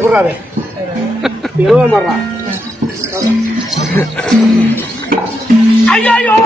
கூடாது மாறான் ஐயோ ஐயோ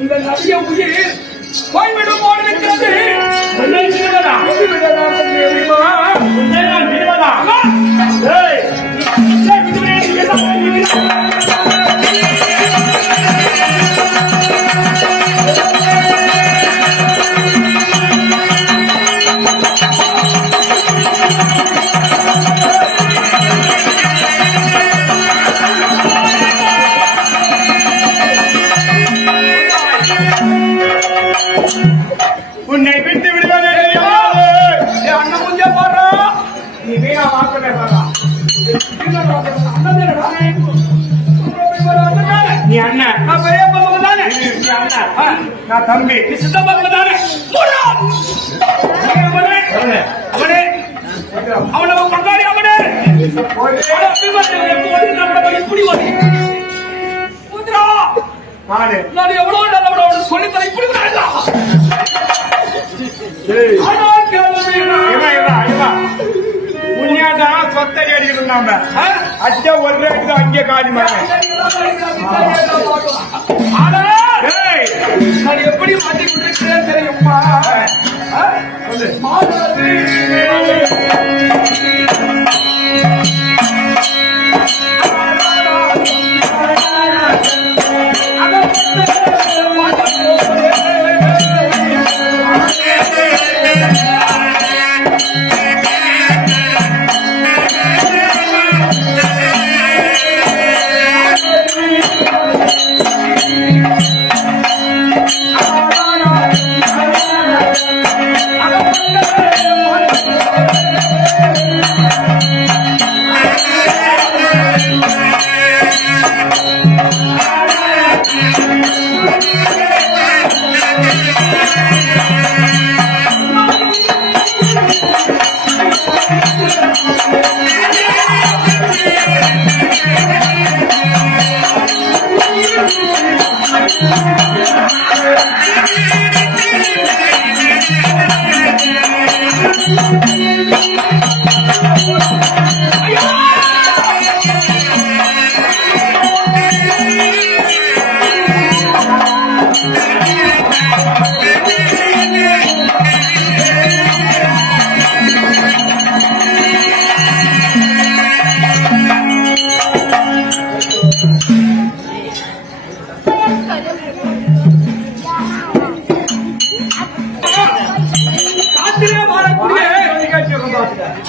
இந்த நதிய உயிர் போய்விடும் போல இருக்கிறது. அண்ணன், நான் பெரியப்பா மகன் தானே. நீ அண்ணன், நான் தம்பி. நீ சித்தப்பா மகன் தானே. போடா. அவனே அவனை கொண்டாடி அவனே இப்படி ஓடி முத்ரா. நான் எவ்வளவு நல்லவனோ சொல்லித்தர இப்படி உண்மையாதான் சொத்தடி அடிக்கிட்டு நாம அச்சா ஒரு ரேட்டு அங்கே காலி நான் எப்படி மாட்டி கொடுக்கிறேன் தெரியுமா?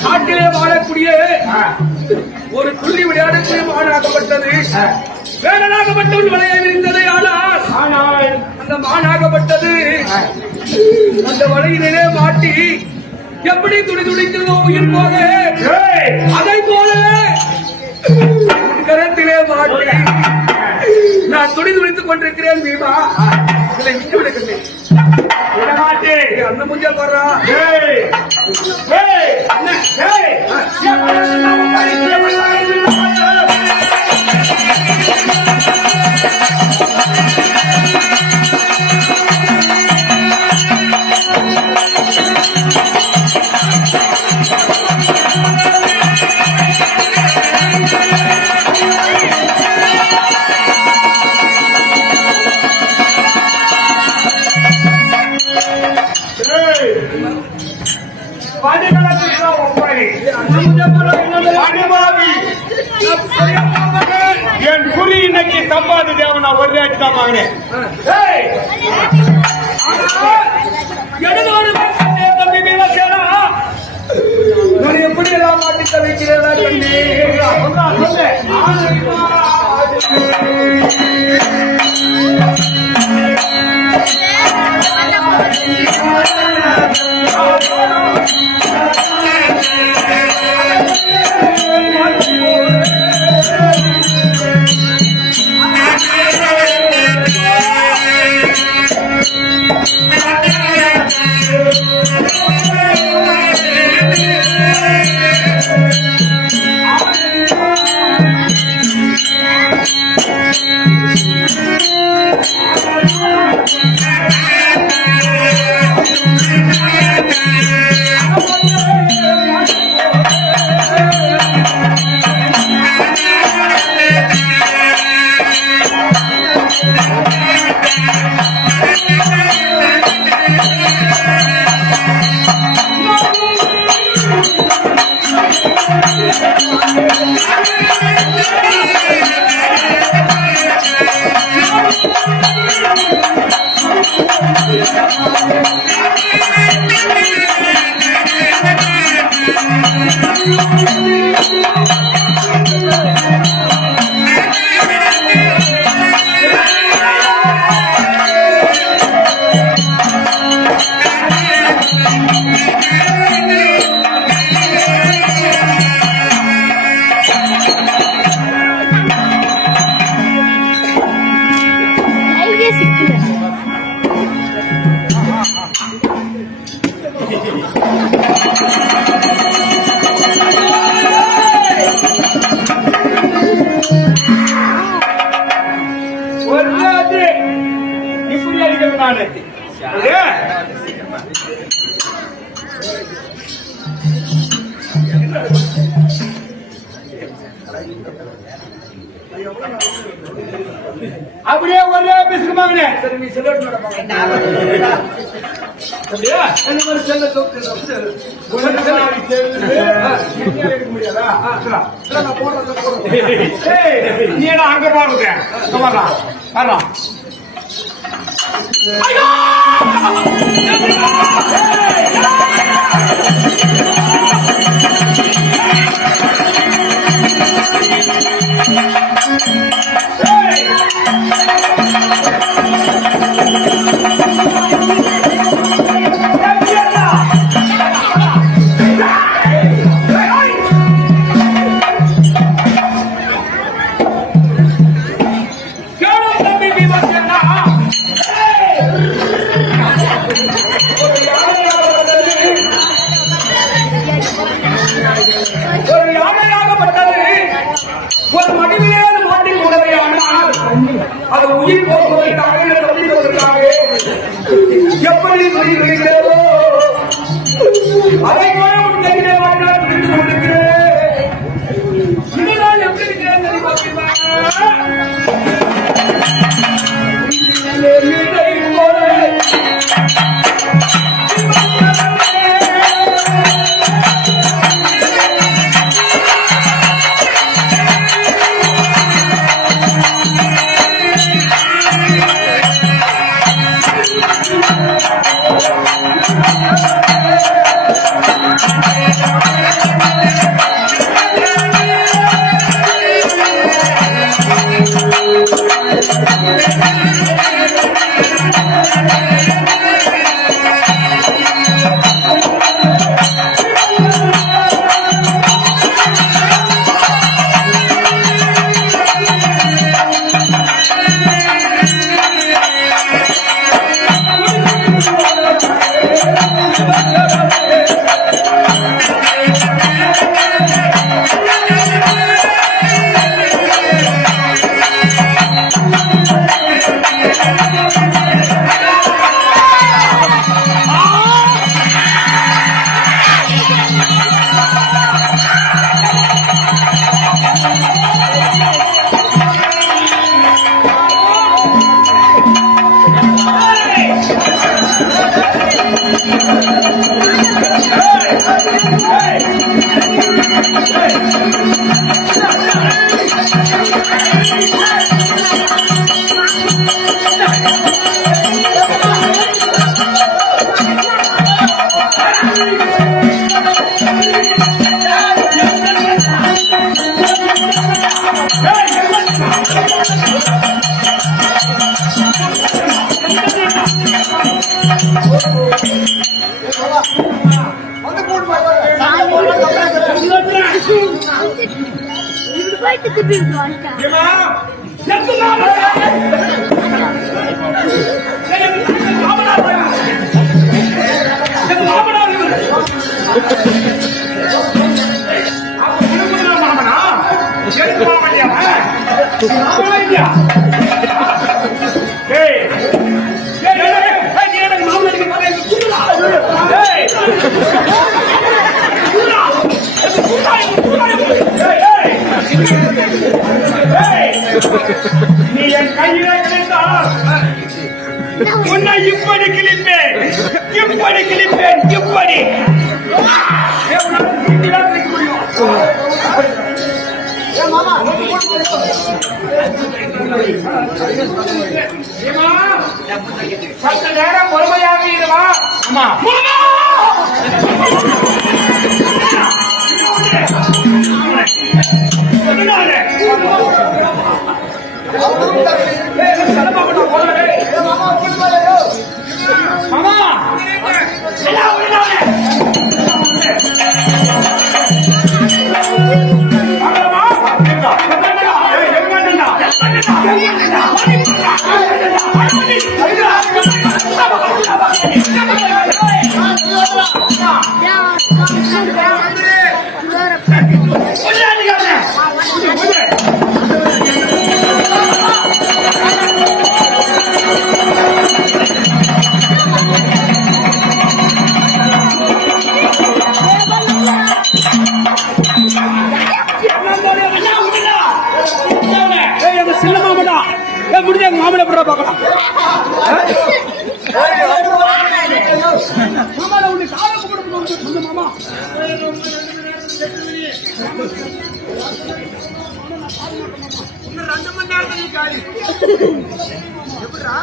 நாட்டிலே வாழக்கூடிய ஒரு துள்ளி விளையாடக்கூடிய மானாகப்பட்டது வேடனாகப்பட்டவன் விளைய விரிந்தது. ஆனால் அந்த மானாகப்பட்டது அந்த வலையிலே மாட்டி எப்படி துடி துடிக்கிறதோ உயிர் போல அதை போல கரத்திலே மாட்டி நான் துடி துடித்துக் கொண்டிருக்கிறேன். பீமா இதை விட்டு விடுகிறேன். அந்த முஞ்சல் வர்றா என் குறி இன்னைக்கு சம்பாதி தேவன் நான் ஒரு ரேட்டு தான் வாங்கினேன். தம்பி மீனா சேரா நான் எப்படி எல்லாம் மாட்டி தவிக்கிறேன். நானு. அப்படியே? அப்படியே ஒரே பேசுமாங்க. சரி நீ செல்லட் நடப்பாங்க அப்படியே? என்ன மாதிரி செல்ல தோக்கு உனக்கு நான் இருக்க முடியாதா? நான் போடுறேன் ஏய், நீ என்ன அங்க பாருங்க. வரலாம் வரலாம். ஒரு யானையாகப்பட்டது ஒரு மனிதனேது மாட்டில் உடமையானால் அது உயிர் போக்குவதற்காக தப்பிப்பதற்காக எப்படி சொல்லியிருக்கிறதோ அதை போல உன் கையிலே வாழ்நாள் புரிந்து கொண்டிருக்கிறேன். இனி நான் எப்படி இருக்கிறேன் தெரியுமா? நீ என் கையிலே கிடைத்தால் உன்னை இப்படி கிழிப்பேன், இப்படி கிழிப்பேன், இப்படி. சற்று நேரம் பொறுமையாக இருமா. ஆமா எல்லாம் முடிஞ்சு எங்க மாமலை எப்படா பார்க்கலாம் மாமா நான் உன்னை காலை கும்பிட சொன்ன மாமா இன்னும் 2 மணி நேரத்துல காலி எப்படா